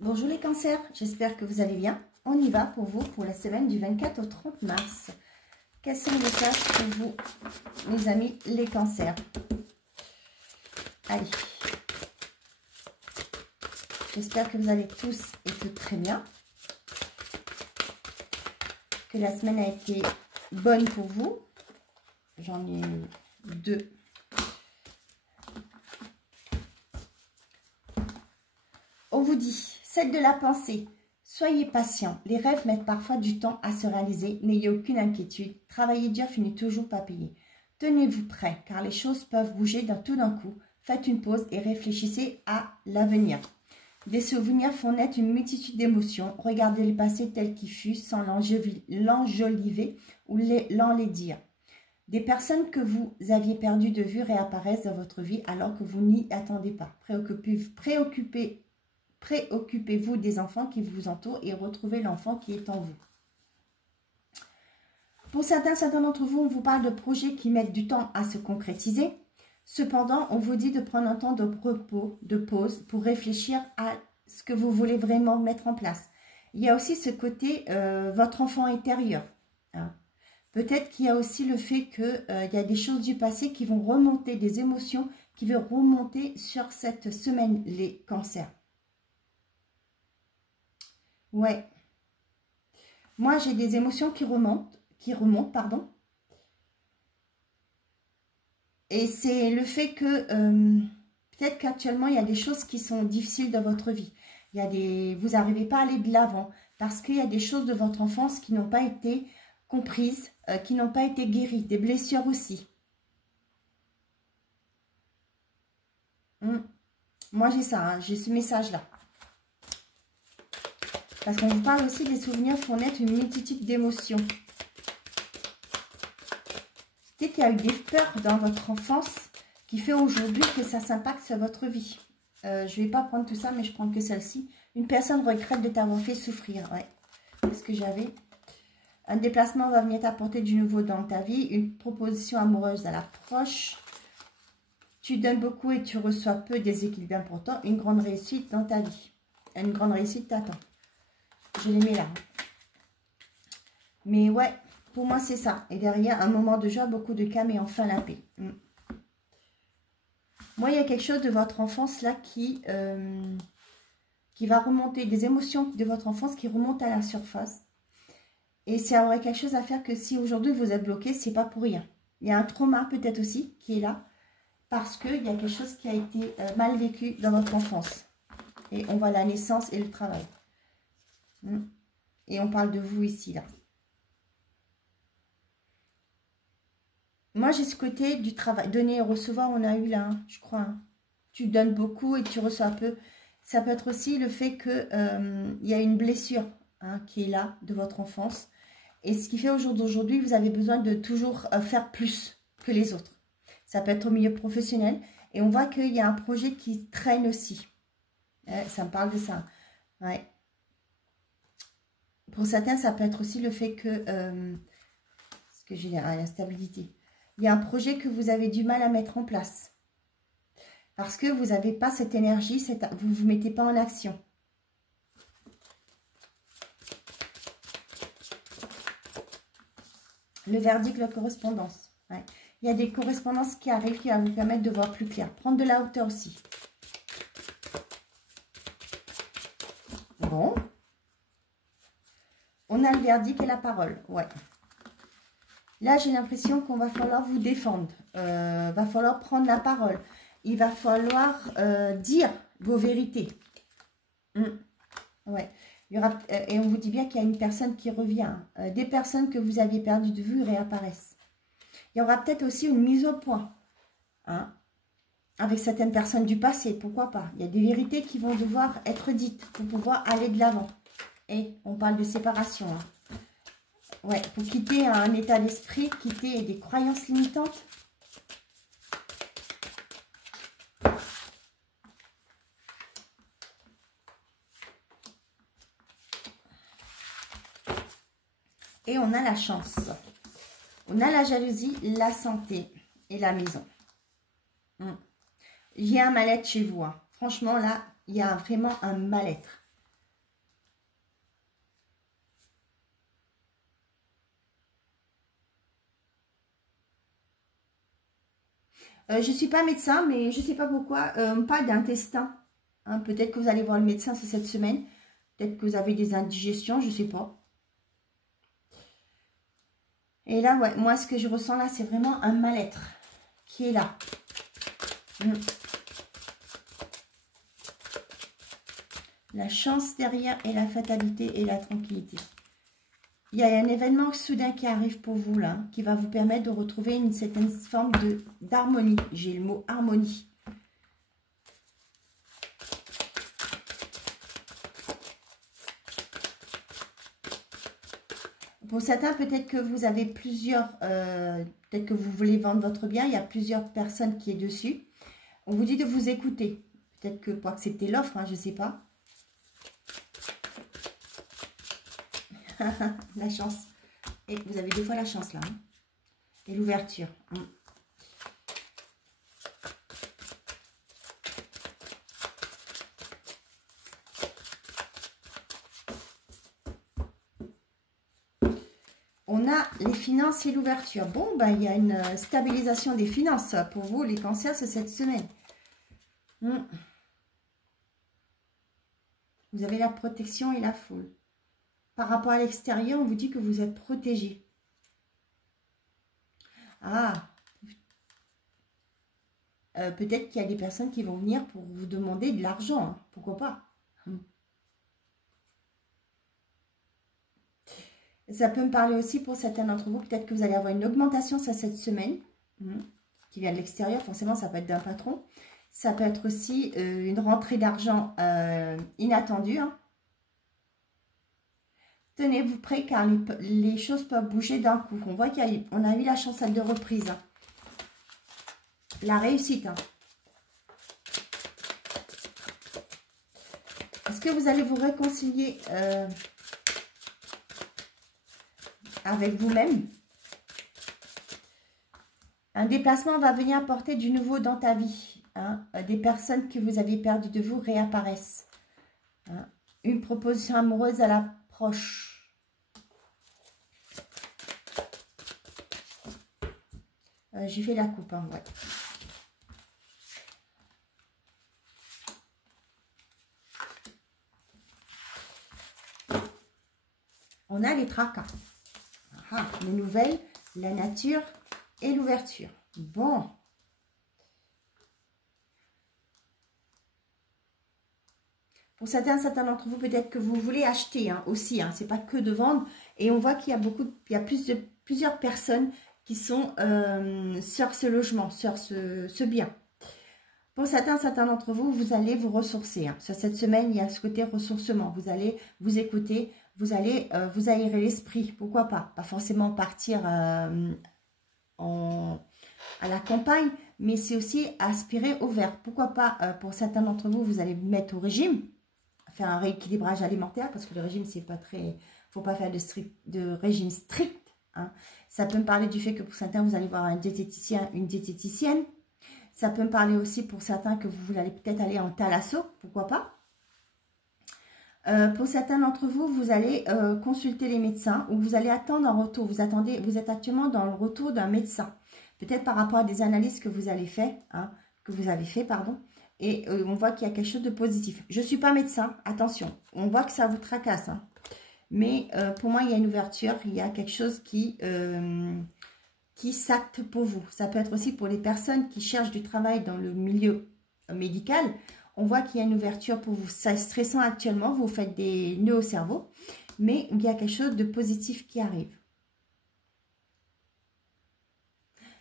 Bonjour les cancers, j'espère que vous allez bien. On y va pour vous pour la semaine du 24 au 30 mars. Quels sont les messages pour vous, mes amis, les cancers? Allez. J'espère que vous allez tous et toutes très bien. Que la semaine a été bonne pour vous. J'en ai deux. On vous dit, celle de la pensée, soyez patient. Les rêves mettent parfois du temps à se réaliser. N'ayez aucune inquiétude. Travailler dur finit toujours par payer. Tenez-vous prêt, car les choses peuvent bouger tout d'un coup. Faites une pause et réfléchissez à l'avenir. Des souvenirs font naître une multitude d'émotions. Regardez le passé tel qu'il fut sans l'enjoliver ou l'enlaidir. Des personnes que vous aviez perdues de vue réapparaissent dans votre vie alors que vous n'y attendez pas. Préoccupez-vous des enfants qui vous entourent et retrouvez l'enfant qui est en vous. Pour certains d'entre vous, on vous parle de projets qui mettent du temps à se concrétiser. Cependant, on vous dit de prendre un temps de repos, de pause, pour réfléchir à ce que vous voulez vraiment mettre en place. Il y a aussi ce côté, votre enfant intérieur. Hein. Peut-être qu'il y a aussi le fait qu'il y a des choses du passé qui vont remonter, des émotions qui vont remonter sur cette semaine, les cancers. Ouais. Moi, j'ai des émotions qui remontent, pardon. Et c'est le fait que peut-être qu'actuellement, il y a des choses qui sont difficiles dans votre vie. Vous n'arrivez pas à aller de l'avant parce qu'il y a des choses de votre enfance qui n'ont pas été comprises, qui n'ont pas été guéries, des blessures aussi. Moi, j'ai ça, hein, j'ai ce message-là. Parce qu'on vous parle aussi des souvenirs font naître une multitude d'émotions. Peut-être qu'il y a eu des peurs dans votre enfance qui fait aujourd'hui que ça s'impacte sur votre vie. Je ne vais pas prendre tout ça, mais je prends que celle-ci. Une personne regrette de t'avoir fait souffrir. Ouais. Qu'est-ce que j'avais? Un déplacement va venir t'apporter du nouveau dans ta vie. Une proposition amoureuse à l'approche. Tu donnes beaucoup et tu reçois peu, des équilibres importants. Une grande réussite dans ta vie. Une grande réussite t'attend. Je les mets là. Mais ouais, pour moi c'est ça. Et derrière, un moment de joie, beaucoup de calme et enfin la paix. Moi, il y a quelque chose de votre enfance là qui va remonter. Des émotions de votre enfance qui remontent à la surface. Et c'est aurait quelque chose à faire que si aujourd'hui vous êtes bloqué, c'est pas pour rien. Il y a un trauma peut-être aussi qui est là. Parce qu'il y a quelque chose qui a été mal vécu dans votre enfance. Et on voit la naissance et le travail. Et on parle de vous ici, là. Moi, j'ai ce côté du travail. Donner et recevoir, on a eu là, hein, je crois. Hein. Tu donnes beaucoup et tu reçois peu. Ça peut être aussi le fait qu'il y a une blessure hein, qui est là, de votre enfance. Et ce qui fait au jour d'aujourd'hui, vous avez besoin de toujours faire plus que les autres. Ça peut être au milieu professionnel. Et on voit qu'il y a un projet qui traîne aussi. Ça me parle de ça. Ouais. Pour certains, ça peut être aussi le fait que, ce que j'ai la stabilité. Il y a un projet que vous avez du mal à mettre en place. Parce que vous n'avez pas cette énergie, vous ne vous mettez pas en action. Le verdict, la correspondance. Ouais. Il y a des correspondances qui arrivent qui vont vous permettre de voir plus clair. Prendre de la hauteur aussi. Bon. On a le verdict et la parole. Ouais. Là, j'ai l'impression qu'on va falloir vous défendre. Va falloir prendre la parole. Il va falloir dire vos vérités. Ouais. Il y aura, et on vous dit bien qu'il y a une personne qui revient. Des personnes que vous aviez perdues de vue réapparaissent. Il y aura peut-être aussi une mise au point. Hein, avec certaines personnes du passé. Pourquoi pas? Il y a des vérités qui vont devoir être dites pour pouvoir aller de l'avant. Et on parle de séparation. Hein. Ouais, pour quitter un état d'esprit, quitter des croyances limitantes. Et on a la chance. On a la jalousie, la santé et la maison. Il y a un mal-être chez vous. Hein. Franchement, là, il y a vraiment un mal-être. Je ne suis pas médecin, mais je ne sais pas pourquoi. On parle d'intestin. Hein, peut-être que vous allez voir le médecin cette semaine. Peut-être que vous avez des indigestions, je ne sais pas. Et là, ouais, moi, ce que je ressens là, c'est vraiment un mal-être qui est là. La chance derrière et la fatalité et la tranquillité. Il y a un événement soudain qui arrive pour vous là, qui va vous permettre de retrouver une certaine forme d'harmonie. J'ai le mot harmonie. Pour certains, peut-être que vous avez plusieurs, peut-être que vous voulez vendre votre bien, il y a plusieurs personnes qui est dessus. On vous dit de vous écouter. Peut-être que pour accepter l'offre, hein, je ne sais pas. La chance. Et vous avez deux fois la chance là. Hein. Et l'ouverture. On a les finances et l'ouverture. Bon, ben, il y a une stabilisation des finances pour vous, les cancers, c'est cette semaine. Vous avez la protection et la foule. Par rapport à l'extérieur, on vous dit que vous êtes protégé. Ah, peut-être qu'il y a des personnes qui vont venir pour vous demander de l'argent. Hein. Pourquoi pas? Ça peut me parler aussi pour certains d'entre vous. Peut-être que vous allez avoir une augmentation cette semaine. Qui vient de l'extérieur. Forcément, ça peut être d'un patron. Ça peut être aussi une rentrée d'argent inattendue. Hein. Tenez-vous prêts car les choses peuvent bouger d'un coup. On voit qu'on a eu la chance de reprise. Hein. La réussite. Hein. Est-ce que vous allez vous réconcilier avec vous-même? Un déplacement va venir apporter du nouveau dans ta vie. Hein. Des personnes que vous aviez perdues de vous réapparaissent. Hein. Une proposition amoureuse à l'approche. J'ai fait la coupe, hein, ouais. On a les tracas. Les nouvelles, la nature et l'ouverture. Bon. Pour certains d'entre vous, peut-être que vous voulez acheter hein, aussi. Hein, c'est pas que de vendre. Et on voit qu'il y a plusieurs personnes qui sont sur ce logement, sur ce bien. Pour certains d'entre vous, vous allez vous ressourcer. Hein. Sur cette semaine, il y a ce côté ressourcement. Vous allez vous écouter, vous allez vous aérer l'esprit. Pourquoi pas? Pas forcément partir à la campagne, mais c'est aussi aspirer au vert. Pourquoi pas, pour certains d'entre vous, vous allez vous mettre au régime, faire un rééquilibrage alimentaire, parce que le régime, c'est pas très... faut pas faire de régime strict. Hein. Ça peut me parler du fait que pour certains, vous allez voir un diététicien, une diététicienne. Ça peut me parler aussi pour certains que vous allez peut-être aller en thalasso, pourquoi pas. Pour certains d'entre vous, vous allez consulter les médecins ou vous allez attendre un retour. Vous êtes actuellement dans le retour d'un médecin. Peut-être par rapport à des analyses que vous avez fait, hein, pardon. Et on voit qu'il y a quelque chose de positif. Je ne suis pas médecin, attention. On voit que ça vous tracasse. Hein. Mais pour moi, il y a une ouverture. Il y a quelque chose qui s'acte pour vous. Ça peut être aussi pour les personnes qui cherchent du travail dans le milieu médical. On voit qu'il y a une ouverture pour vous. C'est stressant actuellement, vous faites des nœuds au cerveau, mais il y a quelque chose de positif qui arrive.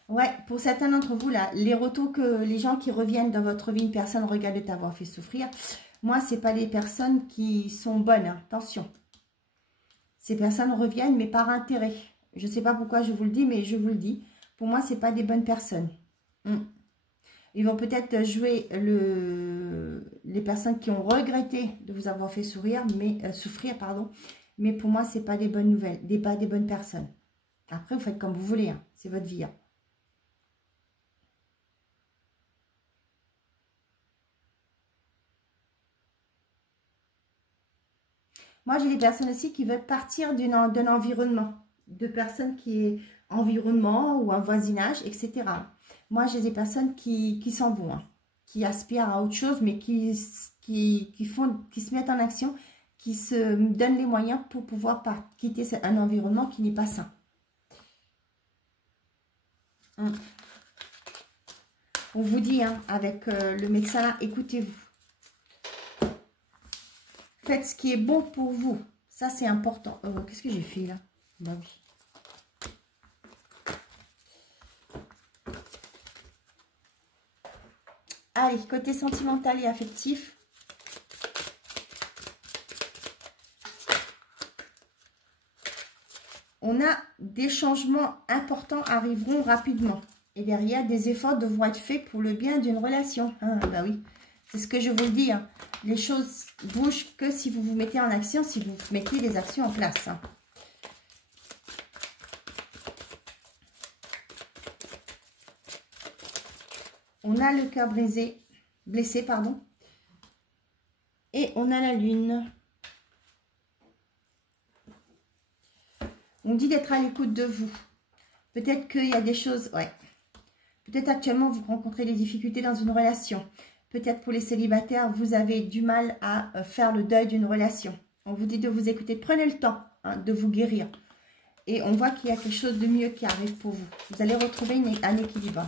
Ouais, pour certains d'entre vous, là, les retours que les gens qui reviennent dans votre vie, une personne regarde t'avoir fait souffrir, moi, ce n'est pas les personnes qui sont bonnes, hein, attention. Ces personnes reviennent, mais par intérêt. Je ne sais pas pourquoi je vous le dis, mais je vous le dis. Pour moi, ce n'est pas des bonnes personnes. Ils vont peut-être jouer les personnes qui ont regretté de vous avoir fait souffrir, mais pour moi, ce n'est pas des bonnes nouvelles, pas des bonnes personnes. Après, vous faites comme vous voulez, hein, c'est votre vie. Hein. Moi, j'ai des personnes aussi qui veulent partir d'un environnement, de personnes qui environnement ou un voisinage, etc. Moi, j'ai des personnes qui s'en vont, hein, qui aspirent à autre chose, mais qui se mettent en action, qui se donnent les moyens pour pouvoir quitter un environnement qui n'est pas sain. On vous dit, hein, avec le médecin là, écoutez-vous. Faites ce qui est bon pour vous. Ça, c'est important. Qu'est-ce que j'ai fait là? Bah oui. Allez, côté sentimental et affectif. On a des changements importants arriveront rapidement. Et derrière, des efforts devront être faits pour le bien d'une relation. Ah, bah oui, c'est ce que je vous dis. Hein. Les choses bougent que si vous vous mettez en action, si vous mettez des actions en place. Hein. On a le cœur blessé, pardon. Et on a la lune. On dit d'être à l'écoute de vous. Peut-être qu'il y a des choses... Ouais. Peut-être actuellement, vous rencontrez des difficultés dans une relation. Peut-être pour les célibataires, vous avez du mal à faire le deuil d'une relation. On vous dit de vous écouter. Prenez le temps, hein, de vous guérir. Et on voit qu'il y a quelque chose de mieux qui arrive pour vous. Vous allez retrouver un équilibre.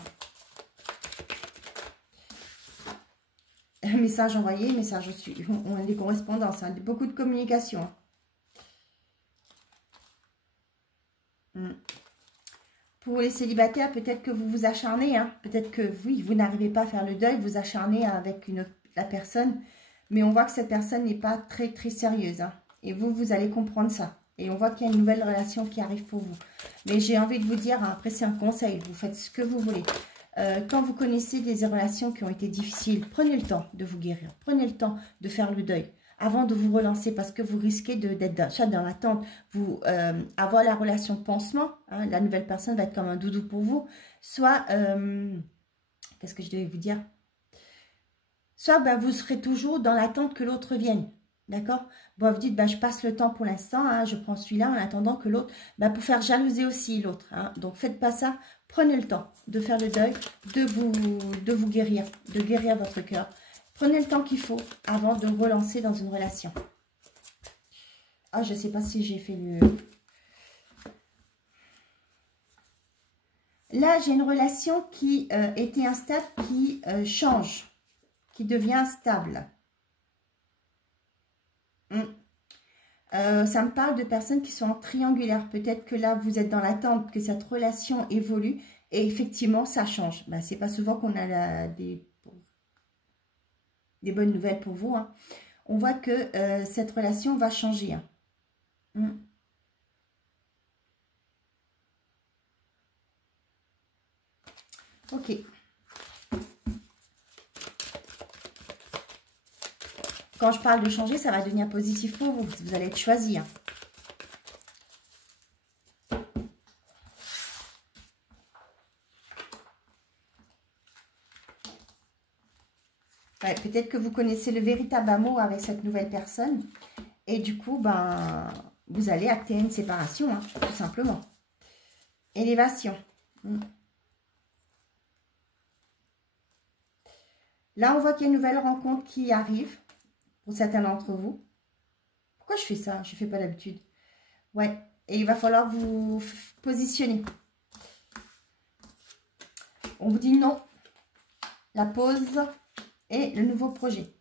Message envoyé, message reçu. On a des correspondances, hein, beaucoup de communication. Pour les célibataires, peut-être que vous vous acharnez. Hein, peut-être que oui, vous n'arrivez pas à faire le deuil, vous acharnez avec la personne. Mais on voit que cette personne n'est pas très très sérieuse. Hein, et vous allez comprendre ça. Et on voit qu'il y a une nouvelle relation qui arrive pour vous. Mais j'ai envie de vous dire, après c'est un conseil, vous faites ce que vous voulez. Quand vous connaissez des relations qui ont été difficiles, prenez le temps de vous guérir. Prenez le temps de faire le deuil avant de vous relancer parce que vous risquez d'être soit dans l'attente, avoir la relation pansement, hein, la nouvelle personne va être comme un doudou pour vous, soit, qu'est-ce que je devais vous dire? Soit vous serez toujours dans l'attente que l'autre vienne, d'accord? Bon, vous dites, je passe le temps pour l'instant, hein, je prends celui-là en attendant que l'autre, pour faire jalouser aussi l'autre. Hein, donc, faites pas ça, prenez le temps de faire le deuil, de vous guérir, de guérir votre cœur. Prenez le temps qu'il faut avant de relancer dans une relation. Ah, je ne sais pas si j'ai fait le... Là, j'ai une relation qui était instable, qui change, qui devient stable. Ça me parle de personnes qui sont en triangulaire. Peut-être que là, vous êtes dans l'attente que cette relation évolue. Et effectivement, ça change. C'est pas souvent qu'on a des bonnes nouvelles pour vous. Hein. On voit que cette relation va changer. Hein. Ok. Quand je parle de changer, ça va devenir positif pour vous. Vous allez être choisi. Hein. Ouais, peut-être que vous connaissez le véritable amour avec cette nouvelle personne. Et du coup, vous allez acter une séparation, hein, tout simplement. Élévation. Là, on voit qu'il y a une nouvelle rencontre qui arrive pour certains d'entre vous. Pourquoi je fais ça? Je ne fais pas d'habitude. Ouais, et il va falloir vous positionner. On vous dit non. La pause et le nouveau projet.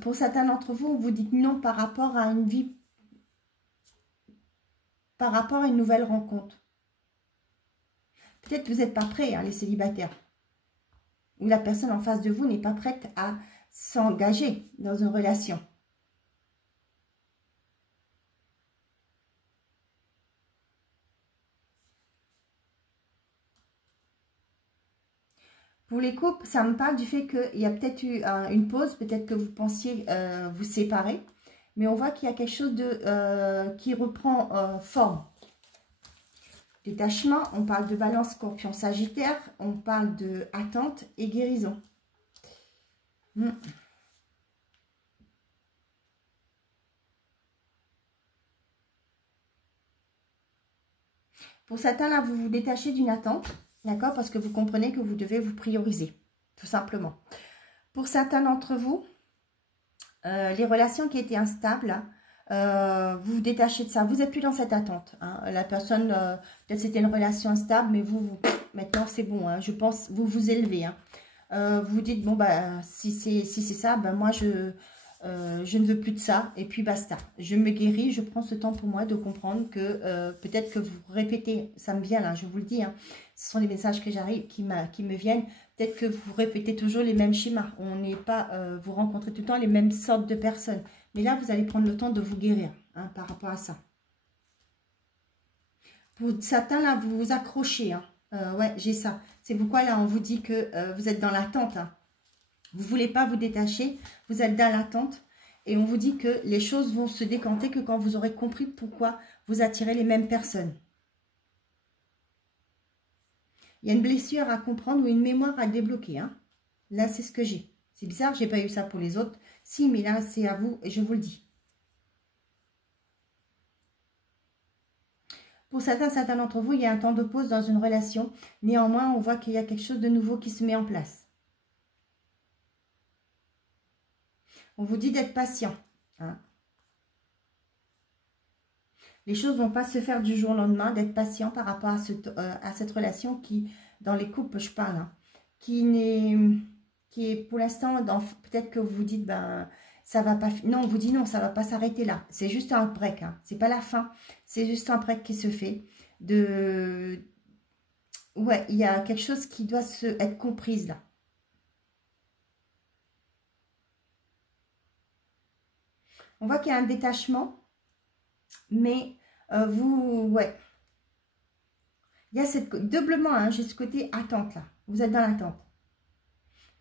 Pour certains d'entre vous, on vous dit non par rapport à une vie, par rapport à une nouvelle rencontre. Peut-être que vous n'êtes pas prêts, hein, les célibataires. Ou la personne en face de vous n'est pas prête à s'engager dans une relation. Pour les couples, ça me parle du fait qu'il y a peut-être eu une pause, peut-être que vous pensiez vous séparer, mais on voit qu'il y a quelque chose qui reprend forme. Détachement, on parle de balance, scorpion, sagittaire, on parle de attente et guérison. Pour certains, là, vous vous détachez d'une attente, d'accord? Parce que vous comprenez que vous devez vous prioriser, tout simplement. Pour certains d'entre vous, les relations qui étaient instables, vous vous détachez de ça. Vous n'êtes plus dans cette attente. Hein. La personne, peut-être c'était une relation instable, mais maintenant c'est bon. Hein. Je pense, vous vous élevez. Hein. Vous vous dites, bon, bah, si c'est ça, ben moi, je ne veux plus de ça. Et puis, basta. Je me guéris, je prends ce temps pour moi de comprendre que peut-être que vous répétez, ça me vient là, je vous le dis. Hein, ce sont les messages que j'arrive, qui me viennent. Peut-être que vous répétez toujours les mêmes schémas. On n'est pas, vous rencontrez tout le temps les mêmes sortes de personnes. Mais là, vous allez prendre le temps de vous guérir hein, par rapport à ça. Pour certains, là, vous vous accrochez. Hein. Ouais, j'ai ça. C'est pourquoi, là, on vous dit que vous êtes dans l'attente. Hein. Vous ne voulez pas vous détacher. Vous êtes dans l'attente. Et on vous dit que les choses vont se décanter que quand vous aurez compris pourquoi vous attirez les mêmes personnes. Il y a une blessure à comprendre ou une mémoire à débloquer. Hein. Là, c'est ce que j'ai. C'est bizarre, je n'ai pas eu ça pour les autres. Si, mais là, c'est à vous et je vous le dis. Pour certains d'entre vous, il y a un temps de pause dans une relation. Néanmoins, on voit qu'il y a quelque chose de nouveau qui se met en place. On vous dit d'être patient. Hein. Les choses ne vont pas se faire du jour au lendemain, d'être patient par rapport à cette relation qui, dans les couples, je parle, hein, qui est pour l'instant, peut-être que vous vous dites, ben, ça va pas, non, on vous dit non, ça va pas s'arrêter là. C'est juste un break, hein, c'est pas la fin, c'est juste un break qui se fait. Ouais, il y a quelque chose qui doit être comprise là. On voit qu'il y a un détachement, mais ouais. Il y a doublement, hein, j'ai ce côté attente là. Vous êtes dans l'attente.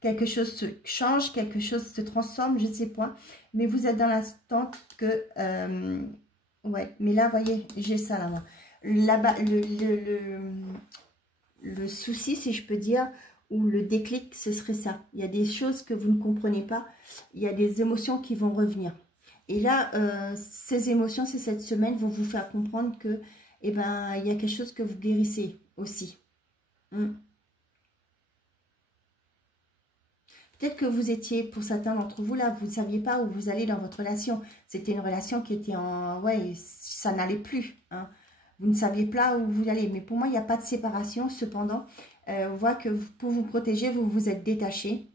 Quelque chose se change, quelque chose se transforme, je ne sais pas. Mais vous êtes dans l'attente que... ouais, mais là, vous voyez, j'ai ça là. Là-bas, le souci, si je peux dire, ou le déclic, ce serait ça. Il y a des choses que vous ne comprenez pas. Il y a des émotions qui vont revenir. Et là, ces émotions, cette semaine, vont vous faire comprendre que, eh ben, il y a quelque chose que vous guérissez aussi. Peut-être que vous étiez, pour certains d'entre vous, là, vous ne saviez pas où vous allez dans votre relation. C'était une relation qui était en... Ouais, ça n'allait plus. Hein. Vous ne saviez pas où vous allez. Mais pour moi, il n'y a pas de séparation. Cependant, on voit que pour vous protéger, vous vous êtes détaché.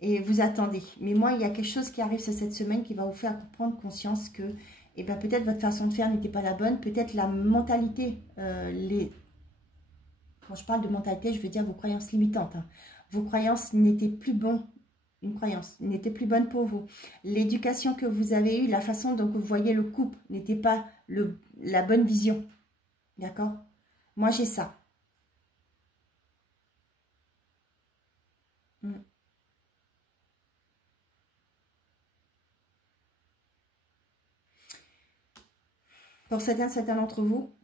Et vous attendez. Mais moi, il y a quelque chose qui arrive cette semaine qui va vous faire prendre conscience que eh ben, peut-être votre façon de faire n'était pas la bonne. Peut-être la mentalité, quand je parle de mentalité, je veux dire vos croyances limitantes. Hein. Vos croyances n'étaient plus bonnes. Une croyance n'était plus bonne pour vous. L'éducation que vous avez eue, la façon dont vous voyez le couple n'était pas la bonne vision. D'accord? Moi, j'ai ça. Pour certains d'entre vous,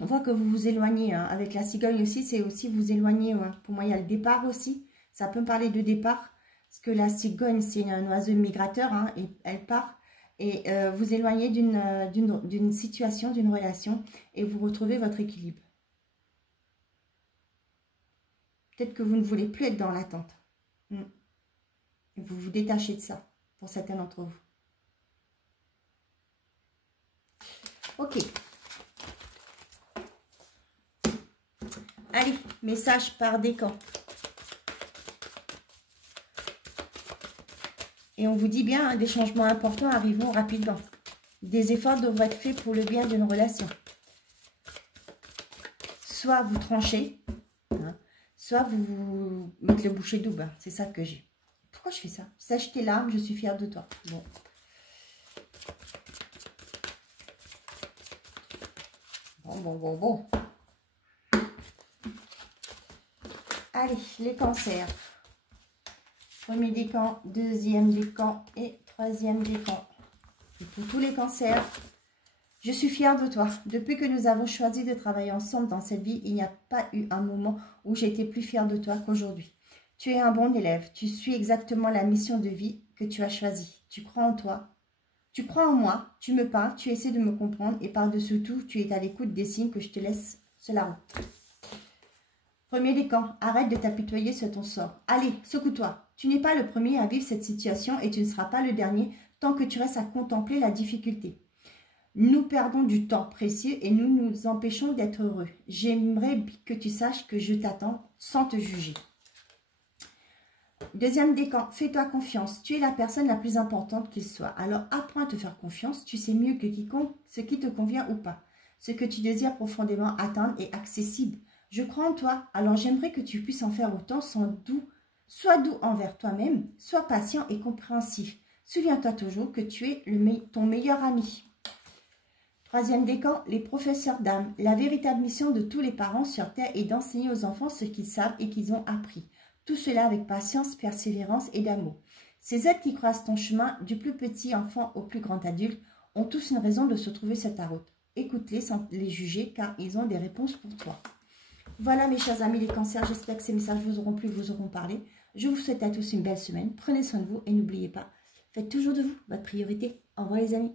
on voit que vous vous éloignez. Hein. Avec la cigogne aussi, c'est aussi vous éloigner. Hein. Pour moi, il y a le départ aussi. Ça peut me parler de départ. Parce que la cigogne, c'est un oiseau migrateur. Hein, et elle part. Et vous éloignez d'une situation, d'une relation. Et vous retrouvez votre équilibre. Peut-être que vous ne voulez plus être dans l'attente. Vous vous détachez de ça. Pour certains d'entre vous. Ok. Allez, message par décan. Et on vous dit bien, hein, des changements importants arriveront rapidement. Des efforts devraient être faits pour le bien d'une relation. Soit vous tranchez, hein, soit vous mettez le boucher double. Hein, c'est ça que j'ai. Pourquoi je fais ça? Sèche tes larmes, je suis fière de toi. Bon. Bon. Allez, les cancers. Premier décan, deuxième décan et troisième décan. Et pour tous les cancers, je suis fière de toi. Depuis que nous avons choisi de travailler ensemble dans cette vie, il n'y a pas eu un moment où j'étais plus fière de toi qu'aujourd'hui. Tu es un bon élève. Tu suis exactement la mission de vie que tu as choisie. Tu crois en toi. Tu crois en moi. Tu me parles. Tu essaies de me comprendre. Et par-dessus tout, tu es à l'écoute des signes que je te laisse c'est la route. Premier décan, arrête de t'apitoyer sur ton sort. Allez, secoue-toi. Tu n'es pas le premier à vivre cette situation et tu ne seras pas le dernier tant que tu restes à contempler la difficulté. Nous perdons du temps précieux et nous nous empêchons d'être heureux. J'aimerais que tu saches que je t'attends sans te juger. Deuxième décan, fais-toi confiance. Tu es la personne la plus importante qu'il soit. Alors apprends à te faire confiance. Tu sais mieux que quiconque ce qui te convient ou pas. Ce que tu désires profondément atteindre est accessible. Je crois en toi, alors j'aimerais que tu puisses en faire autant sans doux. Sois doux envers toi-même, sois patient et compréhensif. Souviens-toi toujours que tu es ton meilleur ami. Troisième décan, les professeurs d'âme. La véritable mission de tous les parents sur Terre est d'enseigner aux enfants ce qu'ils savent et qu'ils ont appris. Tout cela avec patience, persévérance et d'amour. Ces êtres qui croisent ton chemin, du plus petit enfant au plus grand adulte, ont tous une raison de se trouver sur ta route. Écoute-les sans les juger car ils ont des réponses pour toi. Voilà mes chers amis les cancers, j'espère que ces messages vous auront plu, vous auront parlé. Je vous souhaite à tous une belle semaine, prenez soin de vous et n'oubliez pas, faites toujours de vous votre priorité. Au revoir les amis.